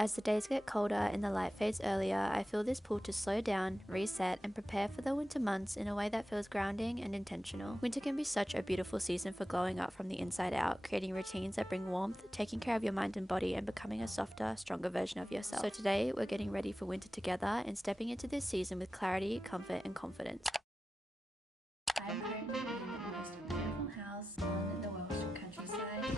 As the days get colder and the light fades earlier, I feel this pull to slow down, reset, and prepare for the winter months in a way that feels grounding and intentional. Winter can be such a beautiful season for glowing up from the inside out, creating routines that bring warmth, taking care of your mind and body, and becoming a softer, stronger version of yourself. So today, we're getting ready for winter together and stepping into this season with clarity, comfort, and confidence. I'm currently in the most beautiful house on the Welsh countryside.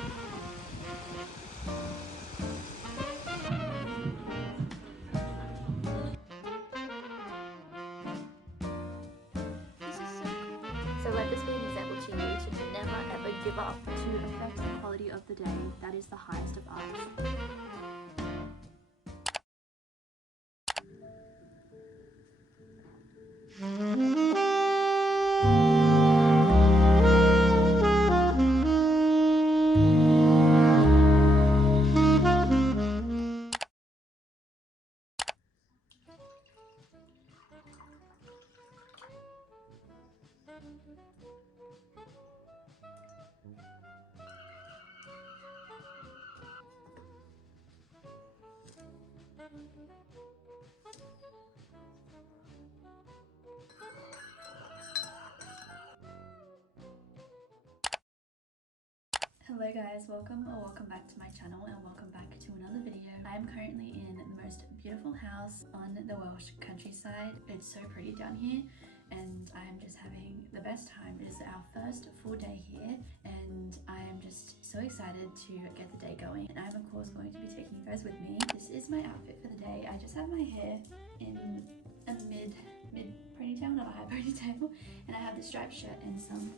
So let this be an example to you to never ever give up. To affect the quality of the day, that is the highest of arts. Hello guys, welcome back to my channel and welcome back to another video. I am currently in the most beautiful house on the Welsh countryside. It's so pretty down here and I am just having the best time. It is our first full day here and I am just so excited to get the day going. And I'm of course going to be taking you guys with me. This is my outfit for the day. I just have my hair in a mid ponytail, not a high ponytail, and I have this striped shirt and some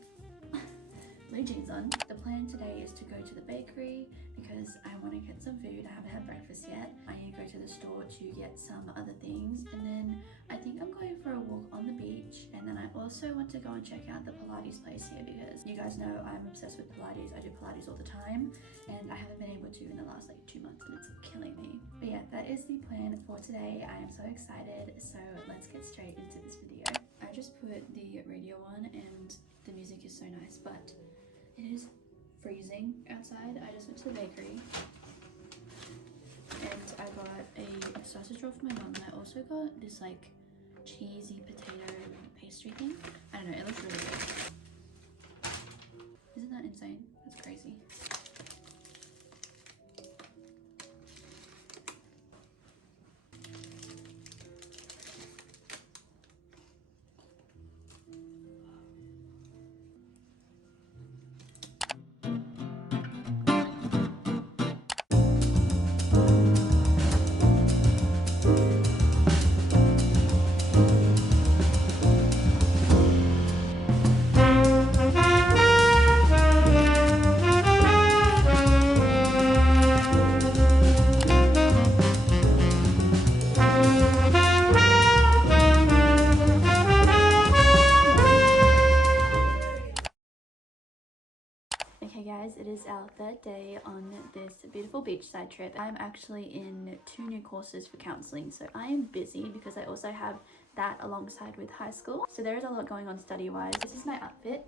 blue jeans on. The plan today is to go to the bakery because I want to get some food. I haven't had breakfast yet. I need to go to the store to get some other things, and then I think I'm going for a walk on the beach, and then I also want to go and check out the Pilates place here because you guys know I'm obsessed with Pilates. I do Pilates all the time and I haven't been able to in the last like 2 months and it's killing me. But yeah, that is the plan for today. I am so excited, so let's get straight into this video. I just put the radio on and the music is so nice, but it is freezing outside. I just went to the bakery and I got a sausage roll for my mum, and I also got this like cheesy potato pastry thing. I don't know, it looks really good. Isn't that insane? That's crazy. Okay guys, it is our third day on this beautiful beachside trip. I'm actually in 2 new courses for counselling, so I am busy because I also have that alongside with high school. So there is a lot going on study-wise. This is my outfit.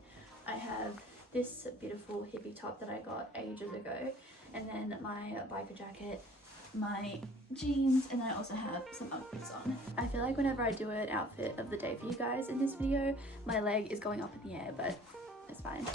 I have this beautiful hippie top that I got ages ago, and then my biker jacket, my jeans, and then I also have some outfits on. I feel like whenever I do an outfit of the day for you guys in this video, my leg is going up in the air, but it's fine.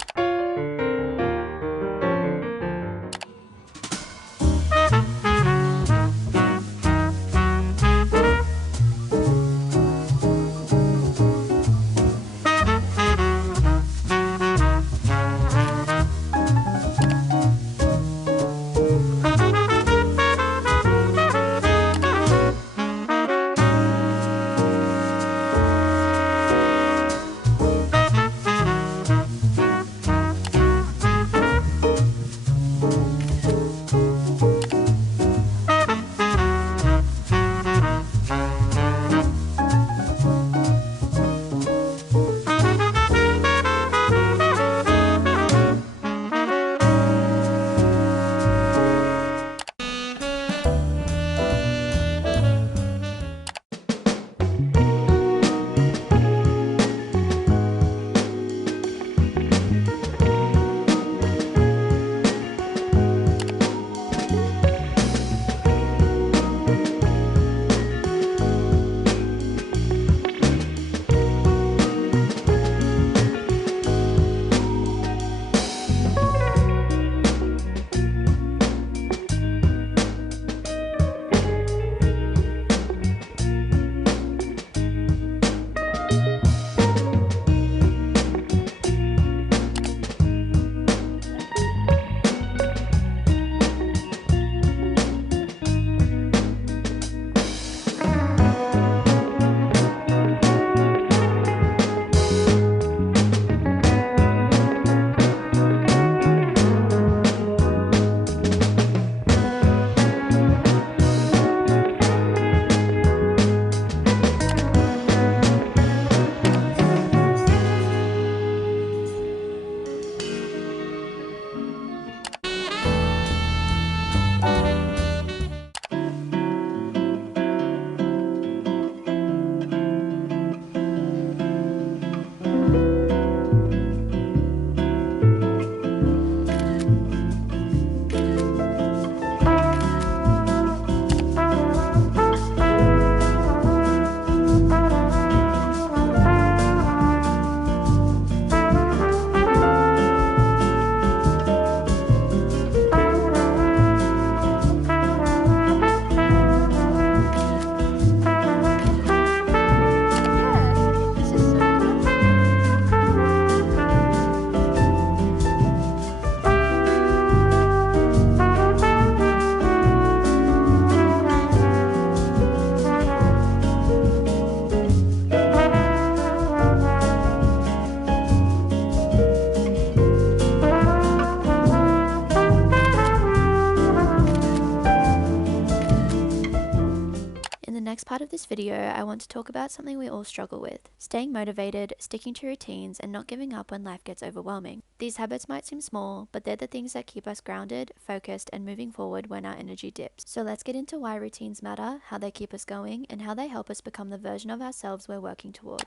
this video, I want to talk about something we all struggle with: staying motivated, sticking to routines, and not giving up when life gets overwhelming. These habits might seem small, but they're the things that keep us grounded, focused, and moving forward when our energy dips. So let's get into why routines matter, how they keep us going, and how they help us become the version of ourselves we're working toward.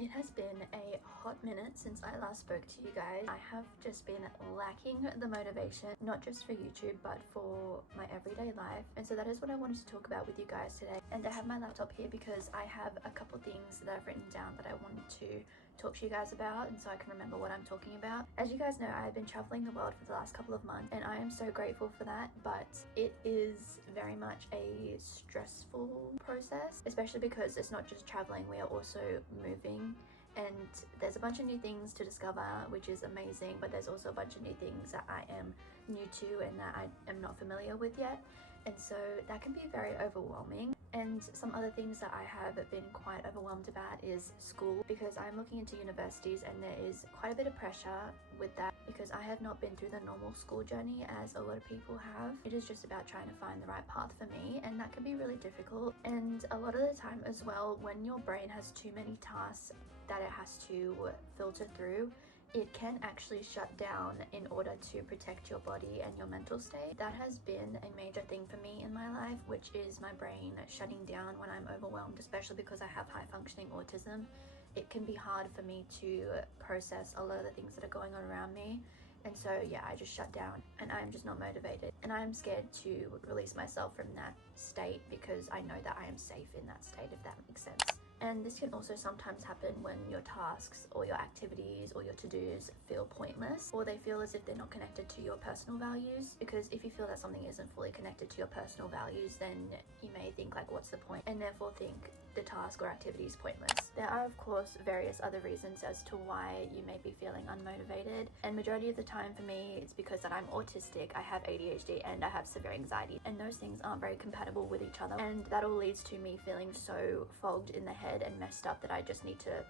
It has been a hot minute since I last spoke to you guys. I have just been lacking the motivation, not just for YouTube, but for my everyday life. And so that is what I wanted to talk about with you guys today. And I have my laptop here because I have a couple things that I've written down that I wanted to talk to you guys about, and so I can remember what I'm talking about. As you guys know, I've been traveling the world for the last couple of months, and I am so grateful for that, but it is very much a stressful process, especially because it's not just traveling, we are also moving, and there's a bunch of new things to discover, which is amazing, but there's also a bunch of new things that I am new to and that I am not familiar with yet. And so that can be very overwhelming. And some other things that I have been quite overwhelmed about is school, because I'm looking into universities and there is quite a bit of pressure with that, because I have not been through the normal school journey as a lot of people have. It is just about trying to find the right path for me, and that can be really difficult. And a lot of the time as well, when your brain has too many tasks that it has to filter through, it can actually shut down in order to protect your body and your mental state. That has been a major thing for me in my life, which is my brain shutting down when I'm overwhelmed, especially because I have high functioning autism. It can be hard for me to process a lot of the things that are going on around me. And so yeah, I just shut down and I'm just not motivated. And I'm scared to release myself from that state because I know that I am safe in that state, if that makes sense. And this can also sometimes happen when your tasks or your activities or your to-dos feel pointless, or they feel as if they're not connected to your personal values. Because if you feel that something isn't fully connected to your personal values, then you may think like, what's the point? And therefore think the task or activity is pointless. There are of course various other reasons as to why you may be feeling unmotivated, and majority of the time for me it's because that I'm autistic, I have ADHD, and I have severe anxiety, and those things aren't very compatible with each other, and that all leads to me feeling so fogged in the head and messed up that I just need to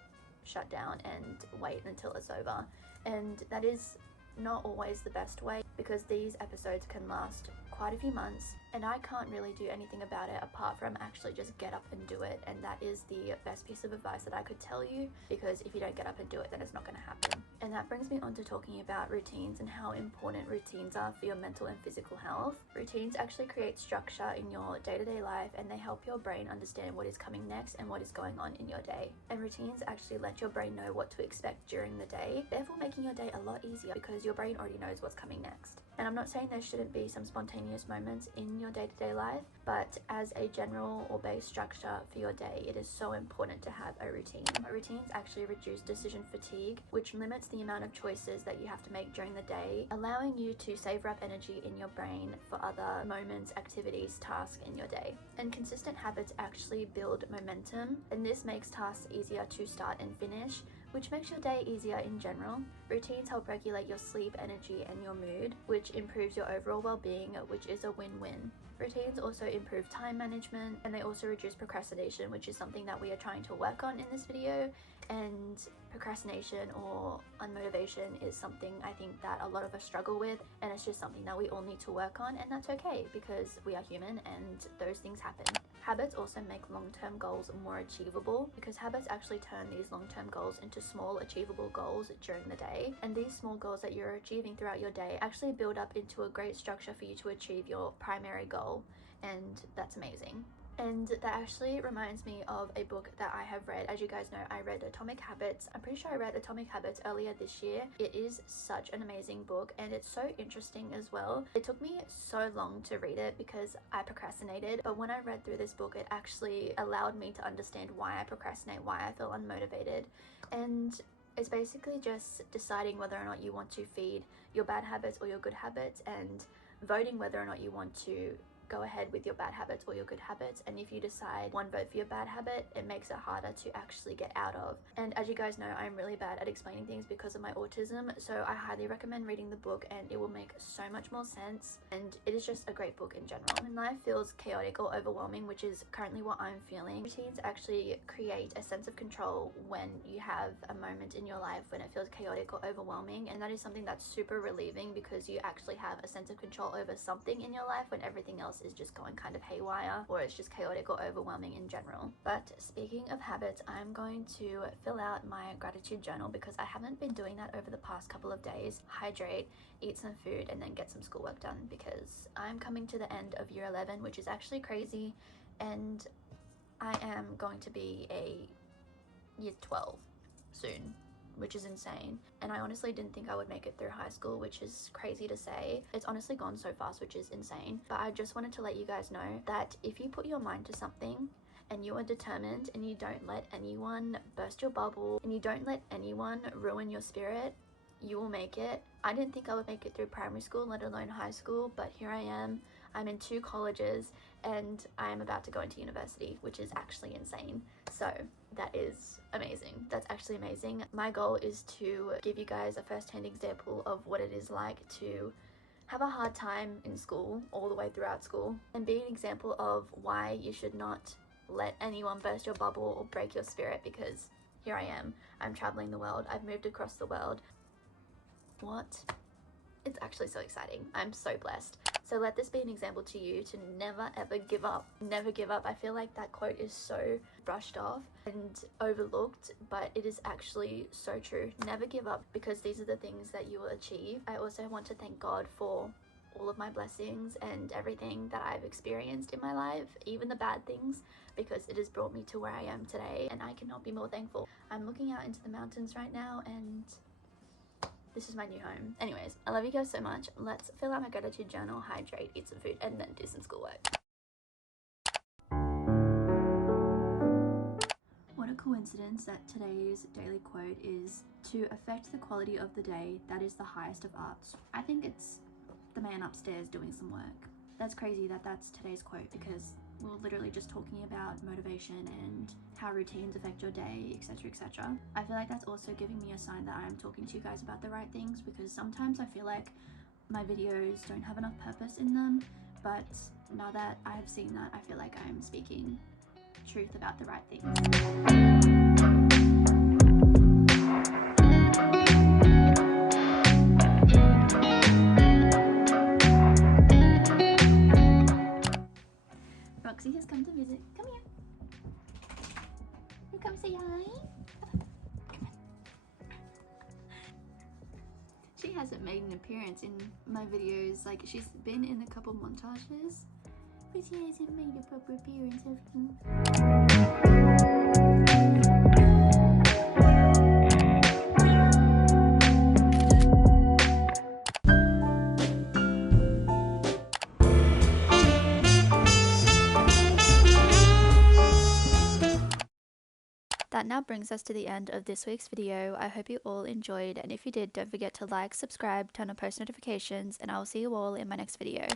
shut down and wait until it's over. And that is not always the best way, because these episodes can last quite a few months and I can't really do anything about it apart from actually just get up and do it. And that is the best piece of advice that I could tell you, because if you don't get up and do it, then it's not going to happen. And that brings me on to talking about routines and how important routines are for your mental and physical health. Routines actually create structure in your day-to-day life, and they help your brain understand what is coming next and what is going on in your day. And routines actually let your brain know what to expect during the day, therefore making your day a lot easier because your brain already knows what's coming next. And I'm not saying there shouldn't be some spontaneous moments in your day-to-day life, but as a general or base structure for your day, it is so important to have a routine. Routines actually reduce decision fatigue, which limits the amount of choices that you have to make during the day, allowing you to save up energy in your brain for other moments, activities, tasks in your day. And consistent habits actually build momentum, and this makes tasks easier to start and finish, which makes your day easier in general. Routines help regulate your sleep, energy, and your mood, which improves your overall well-being, which is a win-win. Routines also improve time management, and they also reduce procrastination, which is something that we are trying to work on in this video. And procrastination or unmotivation is something I think that a lot of us struggle with, and it's just something that we all need to work on, and that's okay because we are human and those things happen. Habits also make long-term goals more achievable, because habits actually turn these long-term goals into small achievable goals during the day, and these small goals that you're achieving throughout your day actually build up into a great structure for you to achieve your primary goal, and that's amazing. And that actually reminds me of a book that I have read. As you guys know, I read Atomic Habits. I'm pretty sure I read Atomic Habits earlier this year. It is such an amazing book, and it's so interesting as well. It took me so long to read it because I procrastinated, but when I read through this book, it actually allowed me to understand why I procrastinate, why I feel unmotivated. And it's basically just deciding whether or not you want to feed your bad habits or your good habits, and voting whether or not you want to go ahead with your bad habits or your good habits. And if you decide one vote for your bad habit, it makes it harder to actually get out of. And as you guys know, I'm really bad at explaining things because of my autism, so I highly recommend reading the book, and it will make so much more sense, and it is just a great book in general. When life feels chaotic or overwhelming, which is currently what I'm feeling, routines actually create a sense of control when you have a moment in your life when it feels chaotic or overwhelming, and that is something that's super relieving because you actually have a sense of control over something in your life when everything else house is just going kind of haywire, or it's just chaotic or overwhelming in general. But speaking of habits, I'm going to fill out my gratitude journal because I haven't been doing that over the past couple of days. Hydrate, eat some food, and then get some schoolwork done because I'm coming to the end of year 11, which is actually crazy, and I am going to be a year 12 soon, which is insane. And I honestly didn't think I would make it through high school, which is crazy to say. It's honestly gone so fast, which is insane. But I just wanted to let you guys know that if you put your mind to something and you are determined and you don't let anyone burst your bubble and you don't let anyone ruin your spirit, you will make it. I didn't think I would make it through primary school, let alone high school, but here I am. I'm in 2 colleges and I am about to go into university, which is actually insane. So that is amazing. That's actually amazing. My goal is to give you guys a first-hand example of what it is like to have a hard time in school all the way throughout school, and be an example of why you should not let anyone burst your bubble or break your spirit, because here I am. I'm traveling the world. I've moved across the world. What? It's actually so exciting. I'm so blessed. So let this be an example to you to never ever give up. Never give up. I feel like that quote is so brushed off and overlooked, but it is actually so true. Never give up, because these are the things that you will achieve. I also want to thank God for all of my blessings and everything that I've experienced in my life, even the bad things, because it has brought me to where I am today, and I cannot be more thankful. I'm looking out into the mountains right now, and this is my new home. Anyways, I love you guys so much. Let's fill out my gratitude journal, hydrate, eat some food, and then do some schoolwork. What a coincidence that today's daily quote is, "To affect the quality of the day, that is the highest of arts." I think it's the man upstairs doing some work. That's crazy that that's today's quote, because we're literally just talking about motivation and how routines affect your day, etc, etc. I feel like that's also giving me a sign that I'm talking to you guys about the right things, because sometimes I feel like my videos don't have enough purpose in them, but now that I've seen that, I feel like I'm speaking truth about the right things. Roxy has come to visit. Come here. You come say hi. She hasn't made an appearance in my videos. Like, she's been in a couple montages, but she hasn't made a proper appearance of That now brings us to the end of this week's video. I hope you all enjoyed, and if you did, don't forget to like, subscribe, turn on post notifications, and I will see you all in my next video.